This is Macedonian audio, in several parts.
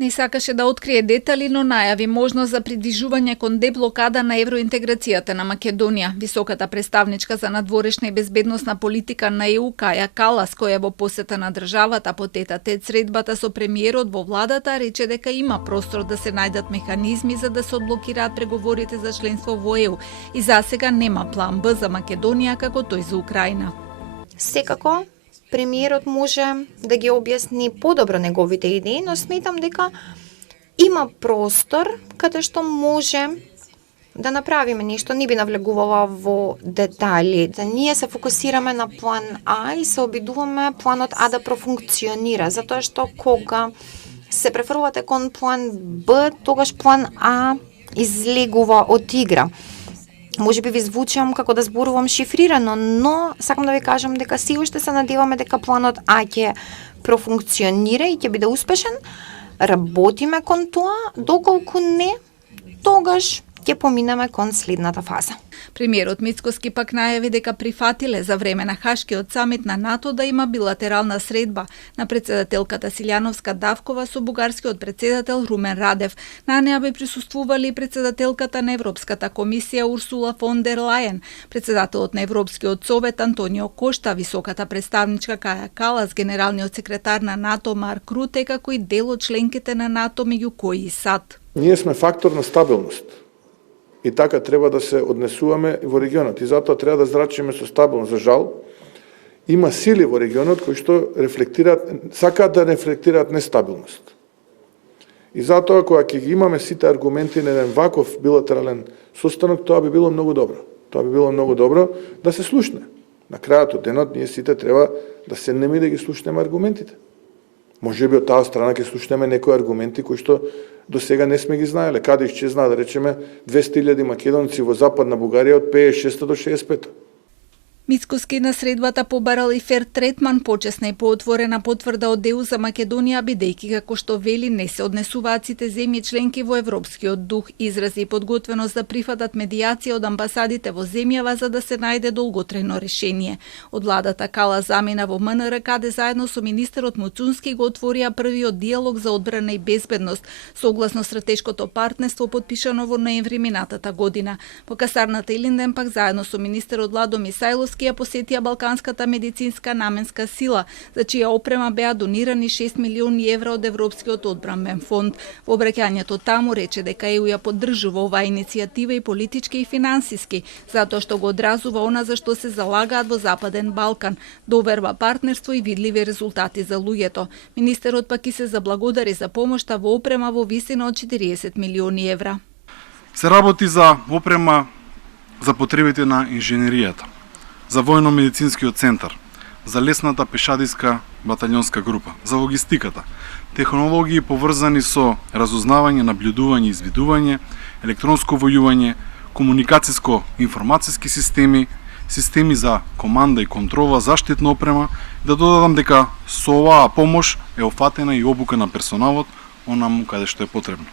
Не сакаше да открие детали, но најави можност за придвижување кон деблокада на евроинтеграцијата на Македонија. Високата представничка за надворешна и безбедносна политика на ЕУ Каја Калас, која во посета на државата по тет-а-тет средбата со премиерот во владата, рече дека има простор да се најдат механизми за да се одблокираат преговорите за членство во ЕУ и засега нема план Б за Македонија како тој за Украина. Секако, премиерот може да ги објасни подобро неговите идеи, но сметам дека има простор каде што може да направиме нешто. Не би навлегувала во детали. Ние се фокусираме на план А и се обидуваме планот А да профункционира, затоа што кога се префрлате кон план Б, тогаш план А излегува од игра. Може би ви звучам како да зборувам шифрирано, но сакам да ви кажам дека си уште се надеваме дека планот А ќе профункционира и ќе биде успешен. Работиме кон тоа, доколку не, тогаш ќе поминеме кон следната фаза. Премиерот Мицкоски пак најави дека прифатиле за време на Хашкиот самит на НАТО да има билатерална средба на председателката Силјановска Давкова со бугарскиот председател Румен Радев. На неа би присуствували председателката на Европската комисија Урсула фон дер Лајен, председателот на Европскиот совет Антонио Кошта, високата представничка Каја Калас, генералниот секретар на НАТО Марк Руте, како и дел од членките на НАТО, меѓу кои и САД. Ние сме фактор на стабилност. И така треба да се однесуваме во регионот. И затоа треба да зрачиме со стабилност. За жал, има сили во регионот кои што сакаат да рефлектираат нестабилност. И затоа, кога ќе ги имаме сите аргументи на еден ваков билатерален состанок, тоа би било многу добро. Тоа би било многу добро да се слушне. На крајот од денот, ние сите треба да седнеме и да ги слушнеме аргументите. Може би од таа страна ќе слушнеме некои аргументи кои што до сега не сме ги знаеле. Каде исчезна, да речеме, 200.000 македонци во Западна Бугарија од 56 до 65. Мицкоски на средбата побарал и фер третман, почесна и поотворена потврда од ЕУ за Македонија, бидејќи како што вели не се однесуваат сите земји членки во европскиот дух, изрази подготвеност да прифатат медијација од амбасадите во земјава за да се најде долготрајно решение. Од владата Кала замина во МНР, каде заедно со министерот Муцунски го отворија првиот диалог за одбрана и безбедност, согласно стратешкото партнерство подпишано во ноември минатата година. По касарната Илинден пак заедно со министерот Владо Мисајловски ја посетија Балканската медицинска наменска сила, за чија опрема беа донирани 6 милиони евра од Европскиот одбранбен фонд. Во обраќањето таму рече дека ЕУ ја поддржува оваа иницијатива и политички и финансиски, затоа што го одразува она за што се залагаат во Западен Балкан, доверба партнерство и видливи резултати за луѓето. Министерот пак и се заблагодари за помошта во опрема во висина од 40 милиони евра. Се работи за опрема за потребите на инженеријата, за војно-медицинскиот центар, за лесната пешадиска батальонска група, за логистиката, технологии поврзани со разузнавање, наблюдување, извидување, електронско војување, комуникацијско-информацијски системи, системи за команда и контрола, заштитна опрема, да додадам дека со оваа помош е офатена и обука на персоналот онаму каде што е потребно.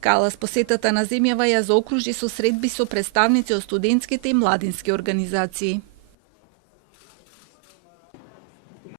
Калас посетата на земјава ја заокружи со средби со представници од студентските и младински организации.